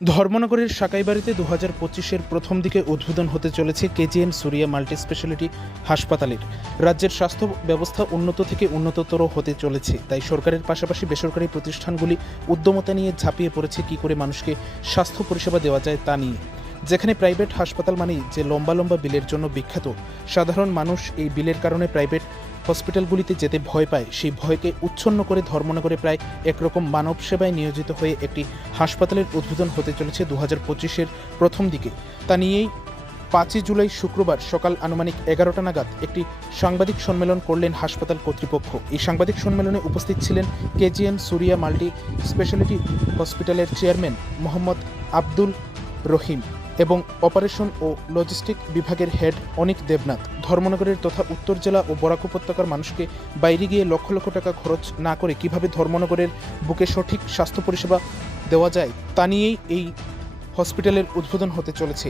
ধর্মনগরের সাকাইবাড়িতে দু হাজার পঁচিশের প্রথম দিকে উদ্বোধন হতে চলেছে কেজিএন সুরিয়া মাল্টি স্পেশালিটি হাসপাতালের। রাজ্যের স্বাস্থ্য ব্যবস্থা উন্নত থেকে উন্নততর হতে চলেছে। তাই সরকারের পাশাপাশি বেসরকারি প্রতিষ্ঠানগুলি উদ্যমতা নিয়ে ঝাঁপিয়ে পড়েছে কী করে মানুষকে স্বাস্থ্য পরিষেবা দেওয়া যায় তা নিয়ে। যেখানে প্রাইভেট হাসপাতাল মানেই যে লম্বা লম্বা বিলের জন্য বিখ্যাত। সাধারণ মানুষ এই বিলের কারণে প্রাইভেট হসপিটালগুলিতে যেতে ভয় পায়, সেই ভয়কে উচ্ছন্ন করে ধর্মনগরে প্রায় একরকম মানব সেবায় নিয়োজিত হয়ে একটি হাসপাতালের উদ্বোধন হতে চলেছে দু হাজার পঁচিশের প্রথম দিকে। তা নিয়েই পাঁচই জুলাই শুক্রবার সকাল আনুমানিক এগারোটা নাগাদ একটি সাংবাদিক সম্মেলন করলেন হাসপাতাল কর্তৃপক্ষ। এই সাংবাদিক সম্মেলনে উপস্থিত ছিলেন কেজিএম সুরিয়া মাল্টি স্পেশালিটি হসপিটালের চেয়ারম্যান মোহাম্মদ আব্দুল রহিম। এবং অপারেশন ও লজিস্টিক বিভাগের হেড অনিক দেবনাথ। ধর্মনগরের তথা উত্তর জেলা ও বরাক উপত্যকার মানুষকে বাইরে গিয়ে লক্ষ লক্ষ টাকা খরচ না করে কীভাবে ধর্মনগরের বুকে সঠিক স্বাস্থ্য পরিষেবা দেওয়া যায় তা নিয়েই এই হসপিটালের উদ্বোধন হতে চলেছে।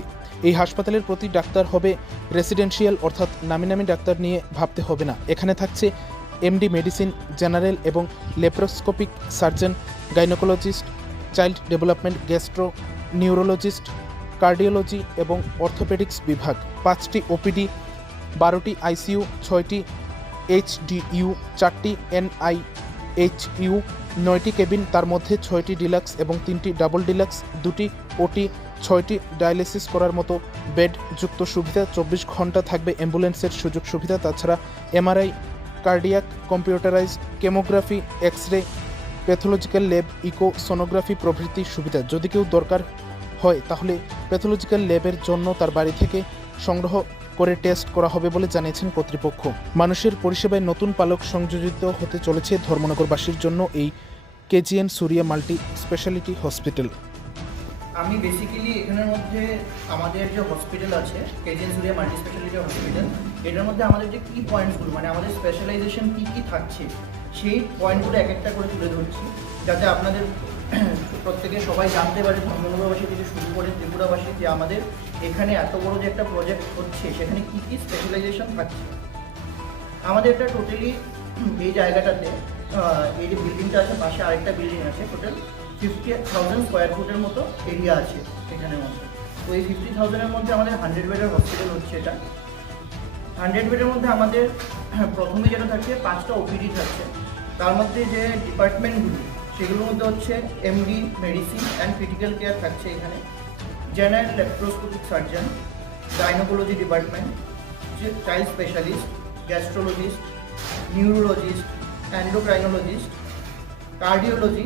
এই হাসপাতালের প্রতি ডাক্তার হবে রেসিডেন্সিয়াল অর্থাৎ নামি নামি ডাক্তার নিয়ে ভাবতে হবে না। এখানে থাকছে এমডি মেডিসিন জেনারেল এবং laparoscopic surgeon, gynaecologist, child development, gastro neurologist cardiology এবং অর্থোপেডিক্স বিভাগ, পাঁচটি ওপিডি, বারোটি আইসিইউ, ছয়টি এইচডিইউ, চারটি এনআই এইচইউ নয়টি কেবিন, তার মধ্যে ছয়টি ডিলাক্স এবং তিনটি ডাবল ডিলাক্স, দুটি ওটি, ছয়টি ডায়ালিসিস করার মতো বেড যুক্ত সুবিধা, চব্বিশ ঘণ্টা থাকবে অ্যাম্বুলেন্সের সুযোগ সুবিধা, তাছাড়া MRI, cardiac computerise কেমোগ্রাফি X ray pathological lab, echo, sonography প্রভৃতি সুবিধা। যদি কেউ দরকার হয়, তাহলে প্যাথোলজিক্যাল ল্যাবের জন্য তার বাড়ি থেকে সংগ্রহ করে টেস্ট করা হবে বলে জানিয়েছেন কর্তৃপক্ষ। মানুষের পরিষেবায় নতুন পালক সংযোজিত হতে চলেছে ধর্মনগরবাসীর জন্য এই KGN Suriya multi speciality hospital. আমি বেসিক্যালি এখানের মধ্যে আমাদের যে হসপিটাল আছে, KGN Suriya multi speciality hospital, এটার মধ্যে আমাদের যে কী পয়েন্টসগুলো মানে আমাদের স্পেশালাইজেশন কী কী থাকছে, সেই পয়েন্টগুলো এক একটা করে তুলে ধরছি, যাতে আপনাদের প্রত্যেকে সবাই জানতে পারে ধর্মনগরবাসী থেকে শুরু করে ত্রিপুরাবাসী যে আমাদের এখানে এত বড় যে একটা প্রজেক্ট হচ্ছে, সেখানে কী কী স্পেশালাইজেশন থাকছে? আমাদের এটা টোটালি এই জায়গাটাতে এই যে বিল্ডিংটা আছে, পাশে আরেকটা বিল্ডিং আছে টোটাল ফিফটি থাউজেন্ড স্কোয়ার ফুটের মতো এরিয়া আছে এখানের মধ্যে তো এই ফিফটি থাউজেন্ডের মধ্যে আমাদের হান্ড্রেড বেডের হসপিটাল হচ্ছে এটা। হান্ড্রেড বেডের মধ্যে আমাদের প্রথমে যেটা থাকছে, পাঁচটা ওপিডি থাকছে। তার মধ্যে যে ডিপার্টমেন্টগুলি সেগুলোর মধ্যে হচ্ছে MD medicine and critical care থাকছে এখানে। General laparoscopic surgeon gynaecology department child specialist gastrologist neurologist endocrinologist cardiology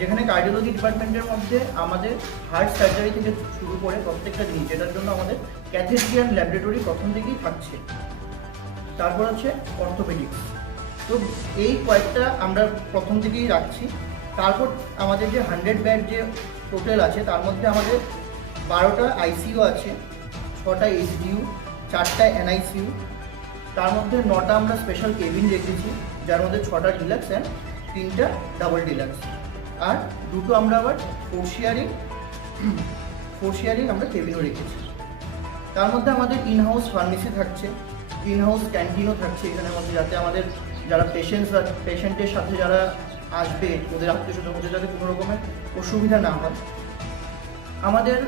যেখানে কার্ডিওলজি ডিপার্টমেন্টের মধ্যে আমাদের হার্ট সার্জারি থেকে শুরু করে প্রত্যেকটা জিনিস, যেটার জন্য আমাদের ক্যাথেড্রিয়ান ল্যাবরেটরি প্রথম থেকেই থাকছে। তারপর হচ্ছে অর্থোপেডিক্স তো এই কয়েকটা আমরা প্রথম থেকেই রাখছি। তারপর আমাদের যে হান্ড্রেড বেড যে টোটাল আছে, তার মধ্যে আমাদের বারোটা আইসিইউ আছে, ছটা এইচডিইউ চারটা এনআইসিইউ তার মধ্যে নটা আমরা স্পেশাল কেবিন রেখেছি যার মধ্যে ছটা ডিলাক্স অ্যান্ড তিনটা ডাবল ডিলাক্স আর দুটো আমরা আবার ফোর শেয়ারিং ফোর শেয়ারিং আমরা কেবিনও রেখেছি। তার মধ্যে আমাদের ইন হাউস ফার্মেসি থাকছে ইন হাউস ক্যান্টিনও থাকছে এখানের মধ্যে, যাতে আমাদের যারা পেশেন্টস পেশেন্টের সাথে যারা আসবে। ওদের আত্মীয় স্বজন, ওদের যাতে কোনো রকমের অসুবিধা না হয়। আমাদের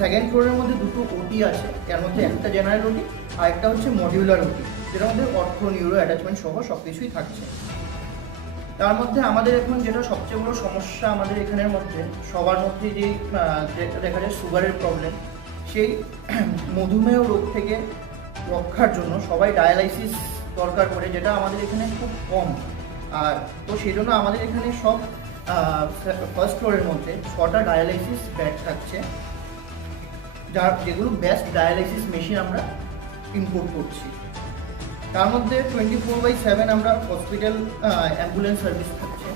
সেকেন্ড ফ্লোরের মধ্যে দুটো ওটি আছে। এর মধ্যে একটা জেনারেল ওটি আর একটা হচ্ছে মডিউলার ওটি যেটার মধ্যে অর্থ নিউরো অ্যাটাচমেন্ট সহ সব কিছুই থাকছে। তার মধ্যে আমাদের এখন যেটা সবচেয়ে বড় সমস্যা আমাদের এখানের মধ্যে, সবার মধ্যে যে দেখা যায় সুগারের প্রবলেম সেই মধুমেহ রোগ থেকে রক্ষার জন্য সবাই ডায়ালাইসিস দরকার করে যেটা আমাদের এখানে খুব কম। তো সেই জন্য আমাদের এখানে সব ফার্স্ট ফ্লোরের মধ্যে ছটা ডায়ালাইসিস ব্যাড থাকছে যার যেগুলো বেস্ট ডায়ালাইসিস মেশিন আমরা ইম্পোর্ট করছি। তার মধ্যে টোয়েন্টি ফোর বাই সেভেন আমরা হসপিটাল অ্যাম্বুলেন্স সার্ভিস থাকছে।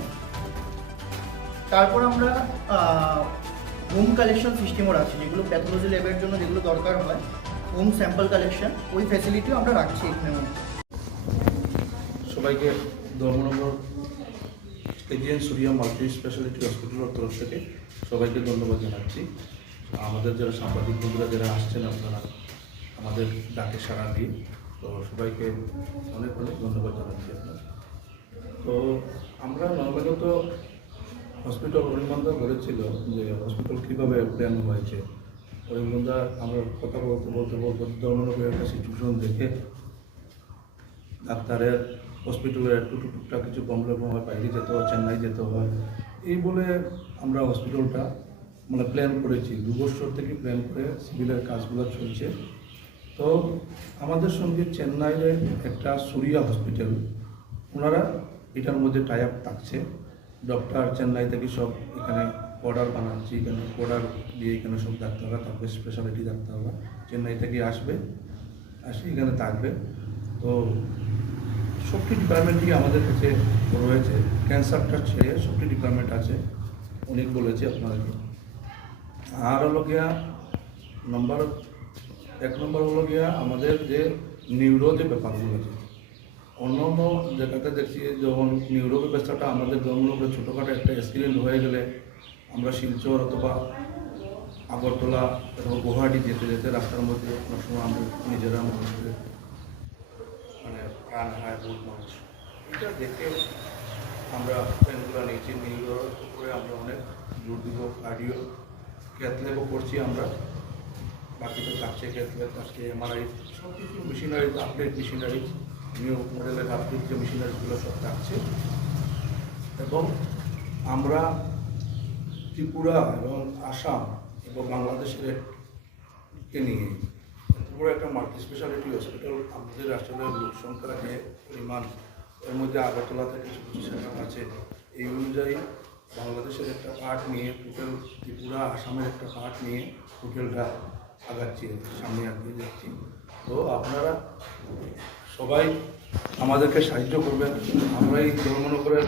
তারপর আমরা হোম কালেকশন সিস্টেমও রাখছি, যেগুলো প্যাথোলজি ল্যাবের জন্য যেগুলো দরকার হয় হোম স্যাম্পল কালেকশন ওই ফ্যাসিলিটিও আমরা রাখছি এখানে সবাইকে Dharmanagar AGN Suriya multi speciality হসপিটালের তরফ থেকে সবাইকে ধন্যবাদ জানাচ্ছি। আমাদের যারা সাংবাদিক বন্ধুরা, যারা আসছেন, আপনারা আমাদের ডাকে সারা দিয়ে, তো সবাইকে অনেক অনেক ধন্যবাদ জানাচ্ছি আপনার তো আমরা নর্মালি তো হসপিটাল অরিন্দা বলেছিল যে হসপিটাল কীভাবে প্ল্যান হয়েছে। অরিন্দা আমরা কথা বলতে বলতে বলতে ধর্মনগরের একটা সিচুয়েশন দেখে ডাক্তারের হসপিটালে একটু টুকটাক কিছু প্রবলেম হয়, বাইরে যেতে হয়, চেন্নাই যেতে হয়। এই বলে আমরা হসপিটালটা মানে প্ল্যান করেছি। দু বছর থেকে প্ল্যান করে সিভিলের কাজগুলো চলছে। তো আমাদের সঙ্গে চেন্নাইয়ে একটা সুরিয়া হসপিটাল, ওনারা এটার মধ্যে টাই আপ থাকছে। ডক্টর চেন্নাই থেকে সব এখানে অর্ডার বানাচ্ছি, এখানে অর্ডার দিয়ে এখানে সব ডাক্তাররা থাকবে স্পেশালিটি ডাক্তাররা। চেন্নাই থেকে আসবে, আসে এখানে থাকবে। তো সবটি ডিপার্টমেন্টই আমাদের কাছে রয়েছে ক্যান্সারটা ছেড়ে সবটি ডিপার্টমেন্ট আছে। অনেক বলেছে আপনাদেরকে। আর হলো গিয়া নম্বর এক নম্বর হলো গিয়া আমাদের যে নিউরো যে ব্যাপারগুলো আছে। অন্য অন্য জায়গাতে দেখছি যখন নিউরো ব্যবস্থাটা আমাদের ধর্মলোকের ছোটোখাটো একটা অ্যাক্সিডেন্ট হয়ে গেলে আমরা শিলচর অথবা আগরতলা অথবা গুয়াহাটি যেতে যেতে রাস্তার মধ্যে অনেক সময় আমরা নিজেরা হায় বহুত মানুষ। এটা দেখে আমরা প্ল্যানগুলো নিয়েছি নিউরোর উপরে আমরা অনেক জোর দিব কার্ডিও ক্যাথলেবও করছি আমরা। বাকি তো থাকছে ক্যাথলেব আজকে এমআরআই সব কিছু মেশিনারি আপডেট মেশিনারি নিউ মডেলের আপডেট যে মেশিনারিগুলো সব থাকছে। এবং আমরা ত্রিপুরা এবং আসাম এবং বাংলাদেশের কে নিয়ে পুরো একটা মাল্টি স্পেশালিটি হসপিটাল আমাদের আসলে লোক সংখ্যা যে পরিমাণ এর মধ্যে আগরতলা থেকে কিছু কিছু সেন্টার আছে। এই অনুযায়ী বাংলাদেশের একটা পার্ট নিয়ে টোটাল ত্রিপুরা, আসামের একটা পার্ট নিয়ে টোটালটা আগাচ্ছি, সামনে এগিয়ে যাচ্ছি। তো আপনারা সবাই আমাদেরকে সাহায্য করবেন। আমরা এই ধর্মনগরের